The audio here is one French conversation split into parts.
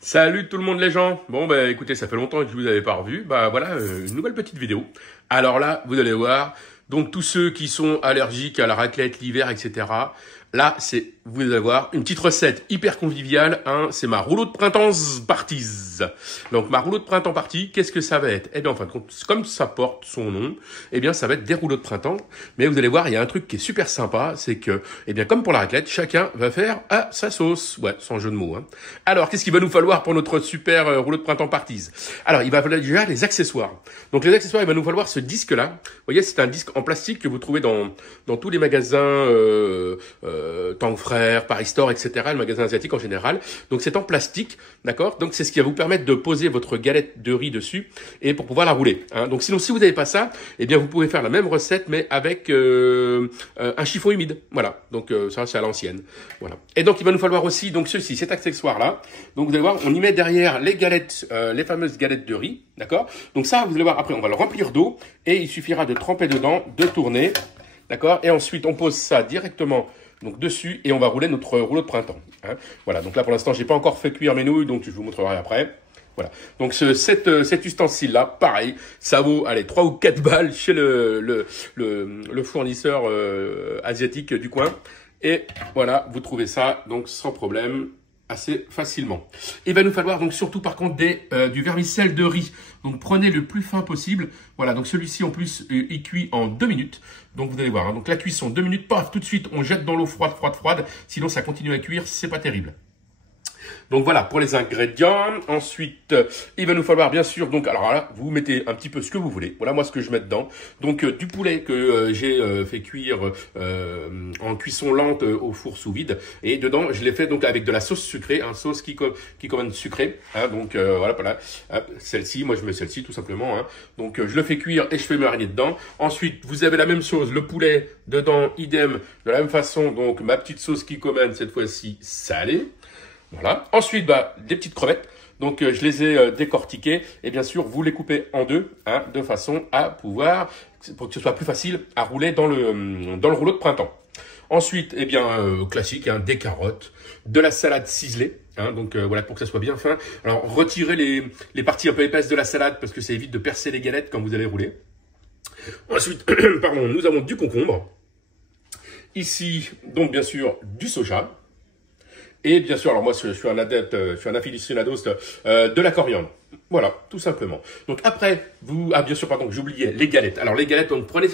Salut tout le monde les gens. Bon bah écoutez, ça fait longtemps que je vous avais pas revu. Bah voilà, une nouvelle petite vidéo. Alors là, vous allez voir, donc tous ceux qui sont allergiques à la raclette l'hiver, etc. Là, vous allez voir, une petite recette hyper conviviale. Hein, c'est ma rouleau de printemps parties. Donc ma rouleau de printemps party, qu'est-ce que ça va être? Eh bien en fin de compte, comme ça porte son nom, eh bien ça va être des rouleaux de printemps. Mais vous allez voir, il y a un truc qui est super sympa, c'est que, eh bien comme pour la raclette, chacun va faire à sa sauce. Ouais, sans jeu de mots. Hein. Alors, qu'est-ce qu'il va nous falloir pour notre super rouleau de printemps parties? Alors, il va falloir déjà les accessoires. Donc les accessoires, il va nous falloir ce disque-là. Vous voyez, c'est un disque en plastique que vous trouvez dans tous les magasins Tang Frères, Paris Store, etc., le magasin asiatique en général. Donc c'est en plastique, d'accord? Donc c'est ce qui va vous permettre de poser votre galette de riz dessus et pour pouvoir la rouler. Hein. Donc sinon, si vous n'avez pas ça, eh bien vous pouvez faire la même recette mais avec un chiffon humide. Voilà. Donc ça c'est à l'ancienne. Voilà. Et donc il va nous falloir aussi donc ceci, cet accessoire-là. Donc vous allez voir, on y met derrière les galettes, les fameuses galettes de riz, d'accord? Donc ça, vous allez voir, après on va le remplir d'eau et il suffira de tremper dedans, de tourner, d'accord? Et ensuite on pose ça directement donc dessus et on va rouler notre rouleau de printemps. Hein. Voilà, donc là pour l'instant j'ai pas encore fait cuire mes nouilles, donc je vous montrerai après. Voilà, donc cet ustensile-là, pareil, ça vaut allez 3 ou 4 balles chez le fournisseur asiatique du coin. Et voilà, vous trouvez ça donc sans problème, assez facilement. Il va nous falloir donc surtout par contre du vermicelle de riz. Donc prenez le plus fin possible. Voilà, donc celui-ci en plus il cuit en 2 minutes. Donc vous allez voir, hein, donc la cuisson 2 minutes, paf, tout de suite on jette dans l'eau froide. Sinon ça continue à cuire, c'est pas terrible. Donc voilà pour les ingrédients. Ensuite, il va nous falloir bien sûr, donc alors là, vous mettez un petit peu ce que vous voulez. Voilà moi ce que je mets dedans. Donc du poulet que j'ai fait cuire en cuisson lente au four sous vide. Et dedans, je l'ai fait donc avec de la sauce sucrée, un sauce qui commande sucrée. Hein, donc voilà. Celle-ci, moi je mets celle-ci tout simplement. Hein. Donc je le fais cuire et je fais mariner dedans. Ensuite, vous avez la même chose, le poulet dedans, idem, de la même façon. Donc ma petite sauce qui commande cette fois-ci salée. Voilà. Ensuite, des petites crevettes. Donc, je les ai décortiquées. Et bien sûr, vous les coupez en deux, hein, de façon à pouvoir, pour que ce soit plus facile à rouler dans le rouleau de printemps. Ensuite, eh bien, classique, hein, des carottes, de la salade ciselée. Hein, donc voilà, pour que ça soit bien fin. Alors, retirez les parties un peu épaisses de la salade parce que ça évite de percer les galettes quand vous allez rouler. Ensuite, pardon, nous avons du concombre. Ici, donc bien sûr, du soja. Et bien sûr, alors moi je suis un adepte, je suis un aficionados de la coriandre. Voilà, tout simplement. Donc après, bien sûr, pardon, j'oubliais les galettes. Alors les galettes, donc prenez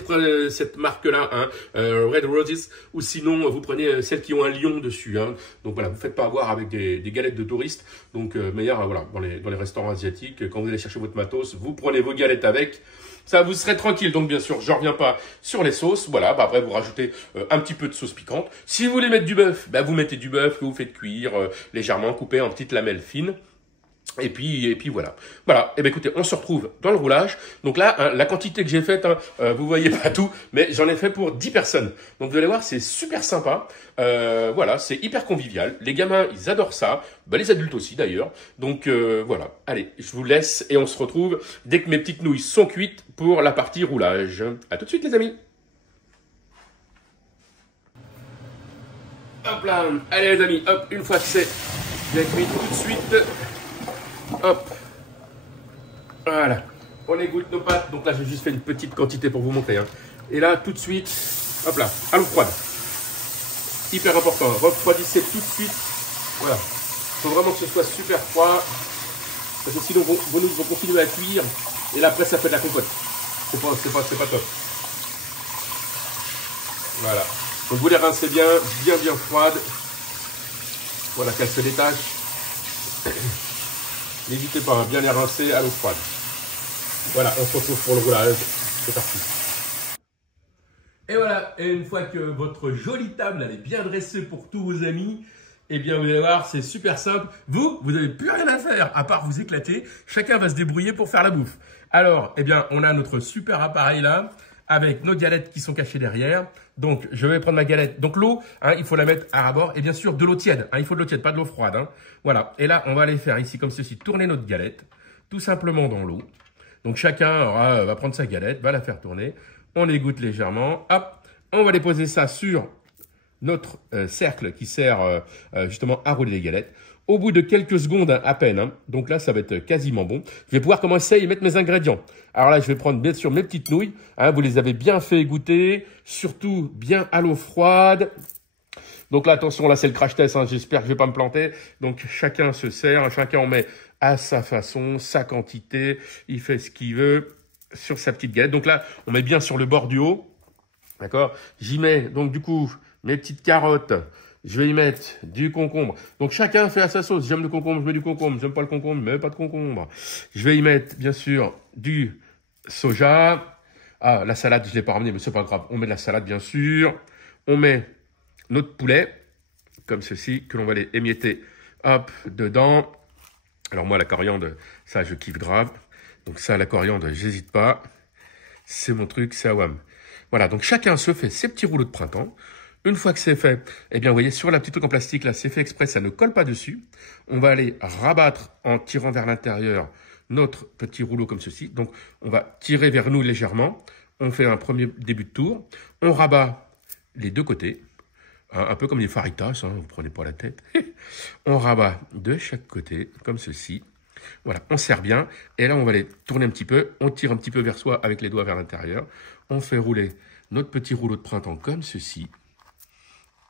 cette marque-là, hein, Red Roses, ou sinon vous prenez celles qui ont un lion dessus. Hein. Donc voilà, vous ne faites pas avoir avec des galettes de touristes. Donc meilleur, voilà, dans les restaurants asiatiques, quand vous allez chercher votre matos, vous prenez vos galettes avec. Ça, vous serez tranquille. Donc, bien sûr, je ne reviens pas sur les sauces. Voilà, après, vous rajoutez un petit peu de sauce piquante. Si vous voulez mettre du bœuf, vous mettez du bœuf que vous faites cuire légèrement, coupé en petites lamelles fines. Et puis voilà. Voilà. Et bien écoutez, on se retrouve dans le roulage. Donc là, hein, la quantité que j'ai faite, hein, vous voyez pas tout, mais j'en ai fait pour 10 personnes. Donc vous allez voir, c'est super sympa. Voilà, c'est hyper convivial. Les gamins, ils adorent ça. Les adultes aussi d'ailleurs. Donc voilà. Allez, je vous laisse et on se retrouve dès que mes petites nouilles sont cuites pour la partie roulage. À tout de suite les amis. Hop là. Allez les amis, hop, une fois que c'est bien cuit, tout de suite. Hop, voilà, on égoutte nos pâtes. Donc là, j'ai juste fait une petite quantité pour vous montrer. Hein. Et là, tout de suite, hop là, à l'eau froide. Hyper important, refroidissez tout de suite. Voilà, il faut vraiment que ce soit super froid. Parce que sinon, vos nouilles vont continuer à cuire. Et là, après, ça fait de la compote. C'est pas top. Voilà, donc vous les rincez bien froides. Voilà, qu'elles se détachent. N'hésitez pas à bien les rincer à l'eau froide. Voilà, on se retrouve pour le roulage. C'est parti. Et voilà, et une fois que votre jolie table elle est bien dressée pour tous vos amis, eh bien vous allez voir, c'est super simple. Vous n'avez plus rien à faire à part vous éclater. Chacun va se débrouiller pour faire la bouffe. Alors, eh bien, on a notre super appareil là, avec nos galettes qui sont cachées derrière. Donc, je vais prendre ma galette. Donc, l'eau, hein, il faut la mettre à rabord. Et bien sûr, de l'eau tiède. Hein, il faut de l'eau tiède, pas de l'eau froide. Hein. Voilà. Et là, on va aller faire ici comme ceci. Tourner notre galette. Tout simplement dans l'eau. Donc, chacun va prendre sa galette, va la faire tourner. On égoutte légèrement. Hop. On va déposer ça sur notre cercle qui sert justement à rouler les galettes. Au bout de quelques secondes à peine, hein, donc là, ça va être quasiment bon. Je vais pouvoir commencer à y mettre mes ingrédients. Alors là, je vais prendre bien sûr mes petites nouilles. Hein, vous les avez bien fait égoutter, surtout bien à l'eau froide. Donc là, attention, là, c'est le crash test. Hein, j'espère que je vais pas me planter. Donc, chacun se sert, chacun en met à sa façon, sa quantité. Il fait ce qu'il veut sur sa petite galette. Donc là, on met bien sur le bord du haut. D'accord? J'y mets, donc du coup, mes petites carottes. Je vais y mettre du concombre. Donc, chacun fait à sa sauce. J'aime le concombre, je mets du concombre. J'aime pas le concombre, je mets pas de concombre. Je vais y mettre, bien sûr, du soja. Ah, la salade, je l'ai pas ramenée, mais c'est pas grave. On met de la salade, bien sûr. On met notre poulet, comme ceci, que l'on va aller émietter, hop, dedans. Alors, moi, la coriandre, ça, je kiffe grave. Donc, ça, la coriandre, j'hésite pas. C'est mon truc, c'est Awam. Voilà, donc chacun se fait ses petits rouleaux de printemps. Une fois que c'est fait, eh bien, vous voyez, sur la petite truc en plastique, là, c'est fait exprès, ça ne colle pas dessus. On va aller rabattre en tirant vers l'intérieur notre petit rouleau comme ceci. Donc, on va tirer vers nous légèrement. On fait un premier début de tour. On rabat les deux côtés. Un peu comme les faritas, hein, vous prenez pas la tête. On rabat de chaque côté, comme ceci. Voilà, on serre bien. Et là, on va aller tourner un petit peu. On tire un petit peu vers soi avec les doigts vers l'intérieur. On fait rouler notre petit rouleau de printemps comme ceci.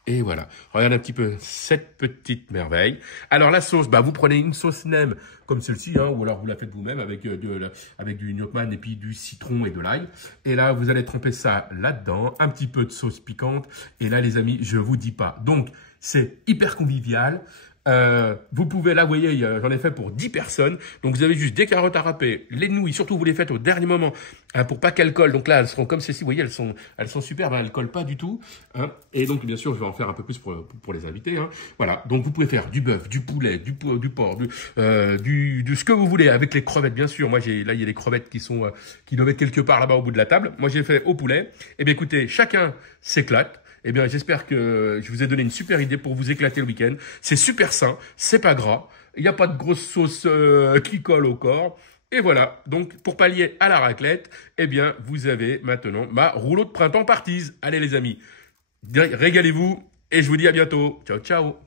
Et voilà, regardez un petit peu cette petite merveille. Alors la sauce, bah vous prenez une sauce nem comme celle-ci, hein, ou alors vous la faites vous-même avec du gnocchi et puis du citron et de l'ail. Et là, vous allez tremper ça là-dedans, un petit peu de sauce piquante. Et là, les amis, je vous dis pas. Donc, c'est hyper convivial. Vous pouvez, là, vous voyez, j'en ai fait pour 10 personnes. Donc, vous avez juste des carottes à râper, les nouilles, surtout vous les faites au dernier moment, hein, pour pas qu'elles collent. Donc là, elles seront comme ceci, vous voyez, elles sont superbes, hein, elles collent pas du tout. Hein. Et donc, bien sûr, je vais en faire un peu plus pour les invités. Hein. Voilà, donc vous pouvez faire du bœuf, du poulet, du porc, du ce que vous voulez, avec les crevettes, bien sûr. Moi, là, il y a des crevettes qui doivent être quelque part là-bas au bout de la table. Moi, j'ai fait au poulet. Eh bien, écoutez, chacun s'éclate. Eh bien, j'espère que je vous ai donné une super idée pour vous éclater le week-end. C'est super sain, c'est pas gras, il n'y a pas de grosse sauce qui colle au corps. Et voilà, donc pour pallier à la raclette, eh bien, vous avez maintenant ma rouleau de printemps partise. Allez les amis, régalez-vous et je vous dis à bientôt. Ciao, ciao.